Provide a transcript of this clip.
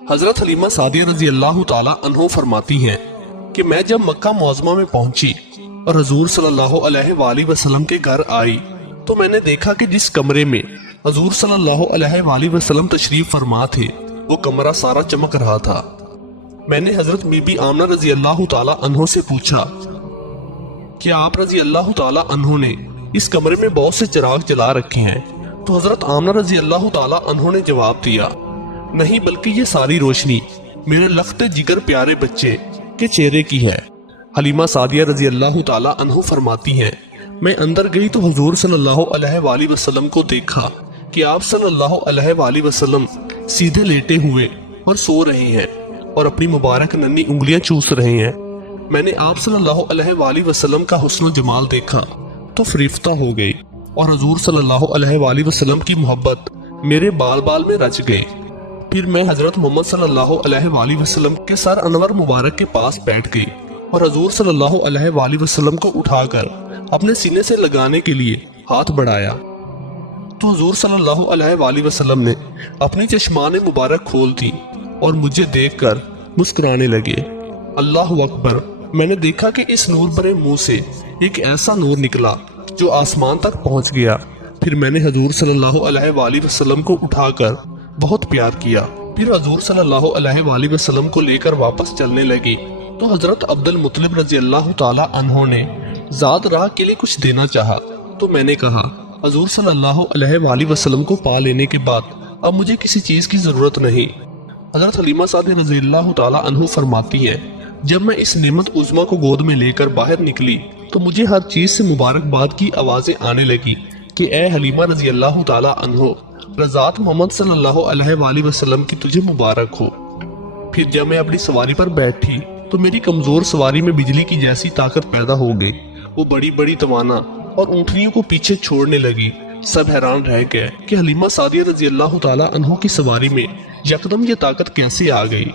حضرت حلیمہ سعدیہ رضی اللہ تعالی عنہ فرماتی ہیں کہ میں جب مکہ معظمہ میں پہنچی اور حضور صلی اللہ علیہ وآلہ وسلم کے گھر آئی تو میں نے دیکھا کہ جس کمرے میں حضور صلی اللہ علیہ وآلہ وسلم تشریف فرما تھے وہ کمرہ سارا چمک رہا تھا۔ میں نے حضرت بی بی آمنہ رضی اللہ تعالی عنہ سے پوچھا کہ آپ رضی اللہ تعالی عنہ نے اس کمرے میں بہت سے چراغ جلا رکھے ہیں؟ تو حضرت آمنہ رضی اللہ تعالی عنہ نے جواب دیا، نہیں بلکہ یہ ساری روشنی میرے لخت جگر پیارے بچے کے چہرے کی ہے۔ حلیمہ سعدیہ رضی اللہ تعالی عنہ فرماتی ہیں میں اندر گئی تو حضور صلی اللہ علیہ وآلہ وسلم کو دیکھا کہ آپ صلی اللہ علیہ وآلہ وسلم سیدھے لیٹے ہوئے اور سو رہے ہیں اور اپنی مبارک ننھی انگلیاں چوس رہے ہیں۔ میں نے آپ صلی اللہ علیہ وآلہ وسلم کا حسن و جمال دیکھا تو فریفتہ ہو گئی اور حضور صلی اللہ علیہ وآلہ وسلم کی محبت میرے بال بال میں رچ گئے۔ پھر میں حضرت محمد صلی اللہ علیہ وآلہ وسلم کے سر انور مبارک کے پاس بیٹھ گئی اور حضور صلی اللہ علیہ وآلہ وسلم کو اٹھا کر اپنے سینے سے لگانے کے لیے ہاتھ بڑھایا تو حضور صلی اللہ علیہ وآلہ وسلم نے اپنی چشمان مبارک کھول دی اور مجھے دیکھ کر مسکرانے لگے۔ اللہ اکبر! میں نے دیکھا کہ اس نور بھرے منہ سے ایک ایسا نور نکلا جو آسمان تک پہنچ گیا۔ پھر میں نے حضور صلی اللہ علیہ وآلہ وسلم کو اٹھا کر بہت پیار کیا۔ پھر حضور صلی اللہ علیہ وآلہ وسلم کو لے کر واپس چلنے لگی تو حضرت عبد المطلب رضی اللہ تعالی عنہ نے ذات راہ کے لیے کچھ دینا چاہا تو میں نے کہا حضور صلی اللہ علیہ وآلہ وسلم کو پا لینے کے بعد اب مجھے کسی چیز کی ضرورت نہیں۔ حضرت حلیمہ سعدیہ رضی اللہ تعالی عنہ فرماتی ہے جب میں اس نعمت عظمیٰ کو گود میں لے کر باہر نکلی تو مجھے ہر چیز سے مبارکباد کی آوازیں آنے لگی کہ اے حلیمہ رضی اللہ تعالی عنہ، رضات محمد صلی اللہ علیہ وآلہ وسلم کی تجھے مبارک ہو۔ پھر جب میں اپنی سواری پر بیٹھی تو میری کمزور سواری میں بجلی کی جیسی طاقت پیدا ہو گئی۔ وہ بڑی بڑی توانا اور اونٹنیوں کو پیچھے چھوڑنے لگی۔ سب حیران رہ گئے کہ حلیمہ سعدیہ رضی اللہ تعالی عنہ کی سواری میں یکدم یہ طاقت کیسے آ گئی۔